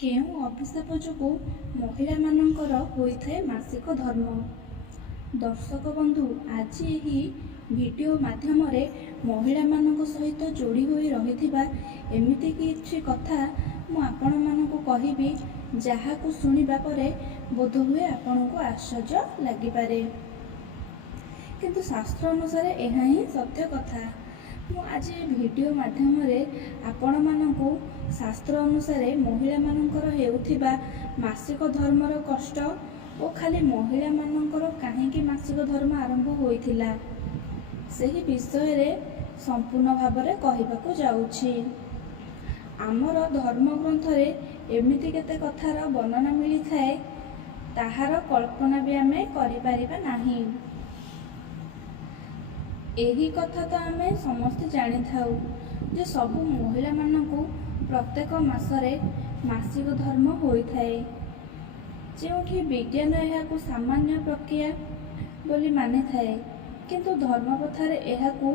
କେଉଁ ଅଭିଶାପ ଯୋଗୁଁ ମହିଳାମାନଙ୍କର ହୋଇଥାଏ ମାସିକ ଧର୍ମ? ଦର୍ଶକ ବନ୍ଧୁ, ଆଜି ଏହି ଭିଡ଼ିଓ ମାଧ୍ୟମରେ ମହିଳାମାନଙ୍କ ସହିତ ଯୋଡ଼ି ହୋଇ ରହିଥିବା ଏମିତି କିଛି କଥା ମୁଁ ଆପଣମାନଙ୍କୁ କହିବି, ଯାହାକୁ ଶୁଣିବା ପରେ ବୋଧହୁଏ ଆପଣଙ୍କୁ ଆଶ୍ଚର୍ଯ୍ୟ ଲାଗିପାରେ, କିନ୍ତୁ ଶାସ୍ତ୍ର ଅନୁସାରେ ଏହା ହିଁ ସତ୍ୟ କଥା। ମୁଁ ଆଜି ଭିଡ଼ିଓ ମାଧ୍ୟମରେ ଆପଣମାନଙ୍କୁ ଶାସ୍ତ୍ର ଅନୁସାରେ ମହିଳାମାନଙ୍କର ହେଉଥିବା ମାସିକ ଧର୍ମର କଷ୍ଟ ଓ ଖାଲି ମହିଳାମାନଙ୍କର କାହିଁକି ମାସିକ ଧର୍ମ ଆରମ୍ଭ ହୋଇଥିଲା, ସେହି ବିଷୟରେ ସମ୍ପୂର୍ଣ୍ଣ ଭାବରେ କହିବାକୁ ଯାଉଛି। ଆମର ଧର୍ମଗ୍ରନ୍ଥରେ ଏମିତି କେତେ କଥାର ବର୍ଣ୍ଣନା ମିଳିଥାଏ, ତାହାର କଳ୍ପନା ବି ଆମେ କରିପାରିବା ନାହିଁ। ଏହି କଥା ତ ଆମେ ସମସ୍ତେ ଜାଣିଥାଉ ଯେ ସବୁ ମହିଳାମାନଙ୍କୁ ପ୍ରତ୍ୟେକ ମାସରେ ମାସିକ ଧର୍ମ ହୋଇଥାଏ। ଯେଉଁଠି ବିଜ୍ଞାନ ଏହାକୁ ସାମାନ୍ୟ ପ୍ରକ୍ରିୟା ବୋଲି ମାନିଥାଏ, କିନ୍ତୁ ଧର୍ମକଥାରେ ଏହାକୁ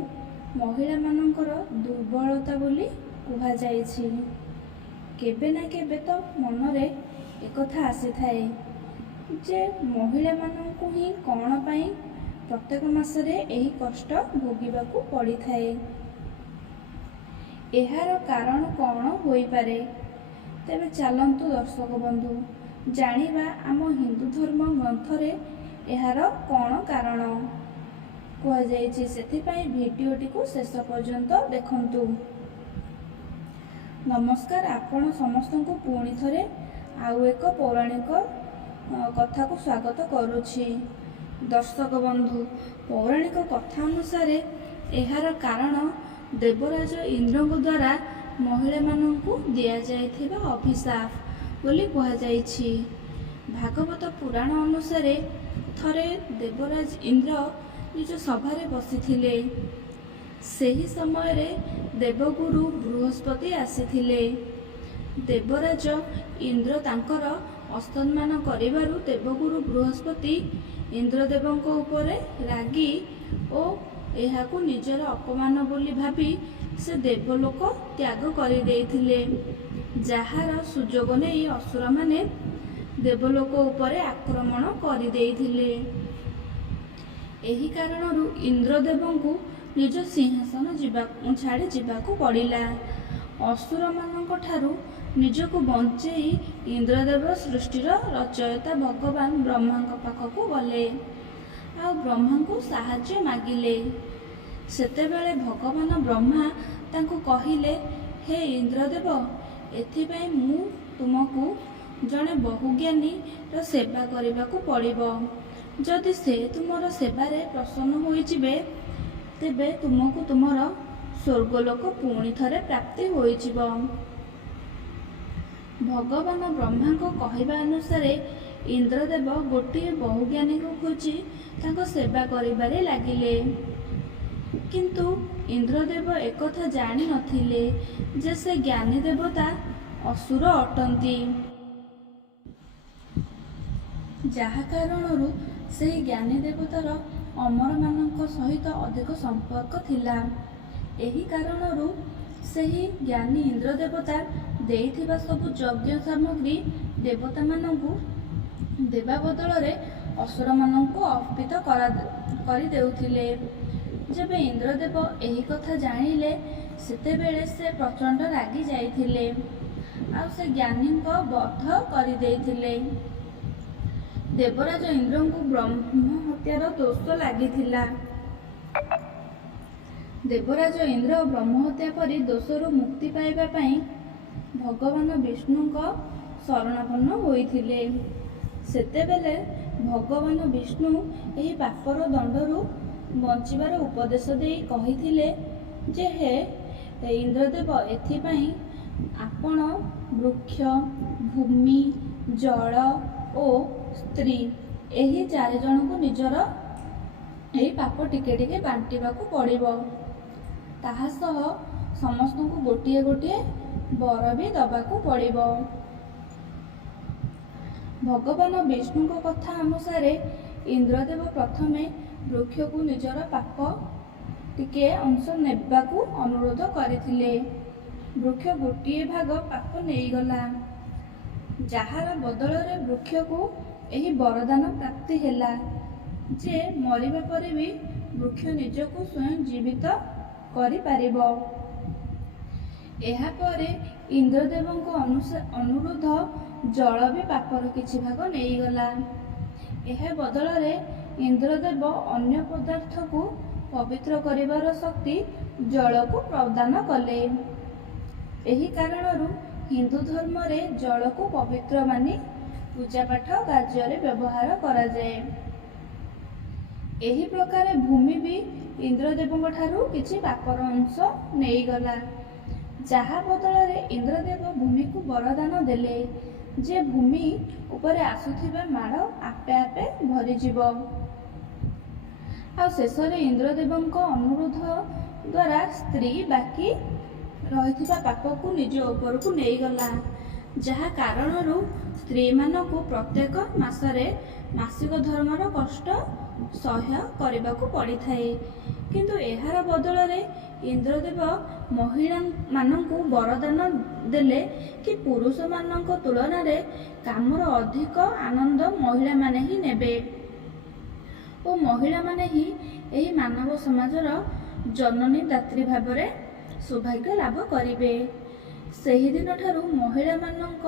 ମହିଳାମାନଙ୍କର ଦୁର୍ବଳତା ବୋଲି କୁହାଯାଇଛି। କେବେ ନା କେବେ ତ ମନରେ ଏକଥା ଆସିଥାଏ ଯେ ମହିଳାମାନଙ୍କୁ ହିଁ କ'ଣ ପାଇଁ ପ୍ରତ୍ୟେକ ମାସରେ ଏହି କଷ୍ଟ ଭୋଗିବାକୁ ପଡ଼ିଥାଏ। ଏହାର କାରଣ କ'ଣ ହୋଇପାରେ? ତେବେ ଚାଲନ୍ତୁ ଦର୍ଶକ ବନ୍ଧୁ, ଜାଣିବା ଆମ ହିନ୍ଦୁ ଧର୍ମ ଗ୍ରନ୍ଥରେ ଏହାର କ'ଣ କାରଣ କୁହାଯାଇଛି। ସେଥିପାଇଁ ଭିଡ଼ିଓଟିକୁ ଶେଷ ପର୍ଯ୍ୟନ୍ତ ଦେଖନ୍ତୁ। ନମସ୍କାର, ଆପଣ ସମସ୍ତଙ୍କୁ ପୁଣି ଥରେ ଆଉ ଏକ ପୌରାଣିକ କଥାକୁ ସ୍ୱାଗତ କରୁଛି। ଦର୍ଶକ ବନ୍ଧୁ, ପୌରାଣିକ କଥା ଅନୁସାରେ ଏହାର କାରଣ ଦେବରାଜ ଇନ୍ଦ୍ରଙ୍କ ଦ୍ୱାରା ମହିଳାମାନଙ୍କୁ ଦିଆଯାଇଥିବା ଅଭିଶାପ ବୋଲି କୁହାଯାଇଛି। ଭାଗବତ ପୁରାଣ ଅନୁସାରେ ଥରେ ଦେବରାଜ ଇନ୍ଦ୍ର ନିଜ ସଭାରେ ବସିଥିଲେ। ସେହି ସମୟରେ ଦେବଗୁରୁ ବୃହସ୍ପତି ଆସିଥିଲେ। ଦେବରାଜ ଇନ୍ଦ୍ର ତାଙ୍କର ଅସମ୍ମାନ କରିବାରୁ ଦେବଗୁରୁ ବୃହସ୍ପତି ଇନ୍ଦ୍ରଦେବଙ୍କ ଉପରେ ରାଗି ଓ ଏହାକୁ ନିଜର ଅପମାନ ବୋଲି ଭାବି ସେ ଦେବଲୋକ ତ୍ୟାଗ କରିଦେଇଥିଲେ। ଯାହାର ସୁଯୋଗ ନେଇ ଅସୁରମାନେ ଦେବଲୋକ ଉପରେ ଆକ୍ରମଣ କରିଦେଇଥିଲେ। ଏହି କାରଣରୁ ଇନ୍ଦ୍ରଦେବଙ୍କୁ ନିଜ ସିଂହାସନ ଛାଡ଼ି ଯିବାକୁ ପଡ଼ିଲା। ଅସୁରମାନଙ୍କ ଠାରୁ ନିଜକୁ ବଞ୍ଚେଇ ଇନ୍ଦ୍ରଦେବ ସୃଷ୍ଟିର ରଚୟିତା ଭଗବାନ ବ୍ରହ୍ମାଙ୍କ ପାଖକୁ ଗଲେ ଆଉ ବ୍ରହ୍ମାଙ୍କୁ ସାହାଯ୍ୟ ମାଗିଲେ। ସେତେବେଳେ ଭଗବାନ ବ୍ରହ୍ମା ତାଙ୍କୁ କହିଲେ, ହେ ଇନ୍ଦ୍ରଦେବ, ଏଥିପାଇଁ ମୁଁ ତୁମକୁ ଜଣେ ବହୁଜ୍ଞାନୀର ସେବା କରିବାକୁ ପଡ଼ିବ। ଯଦି ସେ ତୁମର ସେବାରେ ପ୍ରସନ୍ନ ହୋଇଯିବେ, ତେବେ ତୁମକୁ ତୁମର ସ୍ୱର୍ଗଲୋକ ପୁଣି ଥରେ ପ୍ରାପ୍ତି ହୋଇଯିବ। ଭଗବାନ ବ୍ରହ୍ମାଙ୍କ କହିବା ଅନୁସାରେ ଇନ୍ଦ୍ରଦେବ ଗୋଟିଏ ବହୁଜ୍ଞାନୀକୁ ଖୋଜି ତାଙ୍କ ସେବା କରିବାରେ ଲାଗିଲେ। କିନ୍ତୁ ଇନ୍ଦ୍ରଦେବ ଏକଥା ଜାଣିନଥିଲେ ଯେ ସେ ଜ୍ଞାନୀ ଦେବତା ଅସୁର ଅଟନ୍ତି, ଯାହା କାରଣରୁ ସେହି ଜ୍ଞାନୀ ଦେବତାର ଅମରମାନଙ୍କ ସହିତ ଅଧିକ ସମ୍ପର୍କ ଥିଲା। ଏହି କାରଣରୁ ସେହି ଜ୍ଞାନୀ ଇନ୍ଦ୍ରଦେବତା ଦେଇଥିବା ସବୁ ଯଜ୍ଞ ସାମଗ୍ରୀ ଦେବତାମାନଙ୍କୁ ଦେବା ବଦଳରେ ଅସୁରମାନଙ୍କୁ ଅର୍ପିତ କରିଦେଉଥିଲେ। ଯେବେ ଇନ୍ଦ୍ରଦେବ ଏହି କଥା ଜାଣିଲେ, ସେତେବେଳେ ସେ ପ୍ରଚଣ୍ଡ ରାଗି ଯାଇଥିଲେ ଆଉ ସେ ଜ୍ଞାନୀଙ୍କ ବଧ କରିଦେଇଥିଲେ। ଦେବରାଜ ଇନ୍ଦ୍ରଙ୍କୁ ବ୍ରହ୍ମ ହତ୍ୟାର ଦୋଷ ଲାଗିଥିଲା। ଦେବରାଜ ଇନ୍ଦ୍ର ବ୍ରହ୍ମହତ୍ୟା ପରି ଦୋଷରୁ ମୁକ୍ତି ପାଇବା ପାଇଁ ଭଗବାନ ବିଷ୍ଣୁଙ୍କ ଶରଣାପନ୍ନ ହୋଇଥିଲେ। ସେତେବେଳେ ଭଗବାନ ବିଷ୍ଣୁ ଏହି ପାପର ଦଣ୍ଡରୁ ବଞ୍ଚିବାର ଉପଦେଶ ଦେଇ କହିଥିଲେ ଯେ, ହେ ଇନ୍ଦ୍ରଦେବ, ଏଥିପାଇଁ ଆପଣ ବୃକ୍ଷ, ଭୂମି, ଜଳ ଓ ସ୍ତ୍ରୀ ଏହି ଚାରିଜଣଙ୍କୁ ନିଜର ଏହି ପାପ ଟିକେ ଟିକେ ବାଣ୍ଟିବାକୁ ପଡ଼ିବ। ତାହା ସହ ସମସ୍ତଙ୍କୁ ଗୋଟିଏ ଗୋଟିଏ ବର ବି ଦେବାକୁ ପଡ଼ିବ। ଭଗବାନ ବିଷ୍ଣୁଙ୍କ କଥା ଅନୁସାରେ ଇନ୍ଦ୍ରଦେବ ପ୍ରଥମେ ବୃକ୍ଷକୁ ନିଜର ପାପ ଟିକିଏ ଅଂଶ ନେବାକୁ ଅନୁରୋଧ କରିଥିଲେ। ବୃକ୍ଷ ଗୋଟିଏ ଭାଗ ପାପ ନେଇଗଲା ଯାହାର ବଦଳରେ ବୃକ୍ଷକୁ ଏହି ବରଦାନ ପ୍ରାପ୍ତି ହେଲା ଯେ ମରିବା ପରେ ବି ବୃକ୍ଷ ନିଜକୁ ସ୍ୱୟଂ ଜୀବିତ କରିପାରିବ। ଏହାପରେ ଇନ୍ଦ୍ରଦେବଙ୍କ ଅନୁରୋଧ ଜଳ ବି ପାପର କିଛି ଭାଗ ନେଇଗଲା। ଏହା ବଦଳରେ ଇନ୍ଦ୍ରଦେବ ଅନ୍ୟ ପଦାର୍ଥକୁ ପବିତ୍ର କରିବାର ଶକ୍ତି ଜଳକୁ ପ୍ରଦାନ କଲେ। ଏହି କାରଣରୁ ହିନ୍ଦୁ ଧର୍ମରେ ଜଳକୁ ପବିତ୍ର ମାନି ପୂଜାପାଠ କାର୍ଯ୍ୟରେ ବ୍ୟବହାର କରାଯାଏ। ଏହି ପ୍ରକାରେ ଭୂମି ବି ଇନ୍ଦ୍ରଦେବଙ୍କ ଠାରୁ କିଛି ପାପର ଅଂଶ ନେଇଗଲା, ଯାହା ବଦଳରେ ଇନ୍ଦ୍ରଦେବ ଭୂମିକୁ ବରଦାନ ଦେଲେ ଯେ ଭୂମି ଉପରେ ଆସୁଥିବା ମାଡ଼ ଆପେ ଆପେ ଭରିଯିବ। ଆଉ ଶେଷରେ ଇନ୍ଦ୍ରଦେବଙ୍କ ଅନୁରୋଧ ଦ୍ୱାରା ସ୍ତ୍ରୀ ବାକି ରହିଥିବା ପାପକୁ ନିଜ ଉପରକୁ ନେଇଗଲା, ଯାହା କାରଣରୁ ସ୍ତ୍ରୀମାନଙ୍କୁ ପ୍ରତ୍ୟେକ ମାସରେ ମାସିକ ଧର୍ମର କଷ୍ଟ ସହ୍ୟ କରିବାକୁ ପଡ଼ିଥାଏ। କିନ୍ତୁ ଏହାର ବଦଳରେ ଇନ୍ଦ୍ରଦେବ ମହିଳାମାନଙ୍କୁ ବରଦାନ ଦେଲେ କି ପୁରୁଷମାନଙ୍କ ତୁଳନାରେ କାମର ଅଧିକ ଆନନ୍ଦ ମହିଳାମାନେ ହିଁ ନେବେ ଓ ମହିଳାମାନେ ହିଁ ଏହି ମାନବ ସମାଜର ଜନନୀ ଦାତ୍ରୀ ଭାବରେ ସୌଭାଗ୍ୟ ଲାଭ କରିବେ। ସେହିଦିନ ଠାରୁ ମହିଳାମାନଙ୍କ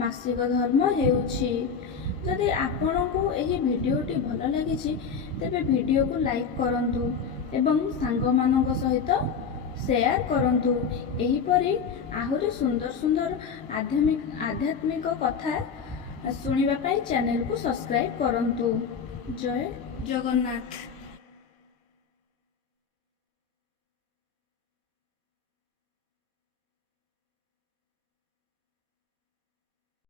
ମାସିକ ଧର୍ମ ହେଉଛି। ଯଦି ଆପଣଙ୍କୁ ଏହି ଭିଡ଼ିଓଟି ଭଲ ଲାଗିଛି ତେବେ ଭିଡ଼ିଓକୁ ଲାଇକ୍ କରନ୍ତୁ ଏବଂ ସାଙ୍ଗମାନଙ୍କ ସହିତ ସେୟାର କରନ୍ତୁ। ଏହିପରି ଆହୁରି ସୁନ୍ଦର ସୁନ୍ଦର ଆଧ୍ୟାତ୍ମିକ କଥା ଶୁଣିବା ପାଇଁ ଚ୍ୟାନେଲକୁ ସବସ୍କ୍ରାଇବ୍ କରନ୍ତୁ। ଜୟ ଜଗନ୍ନାଥ।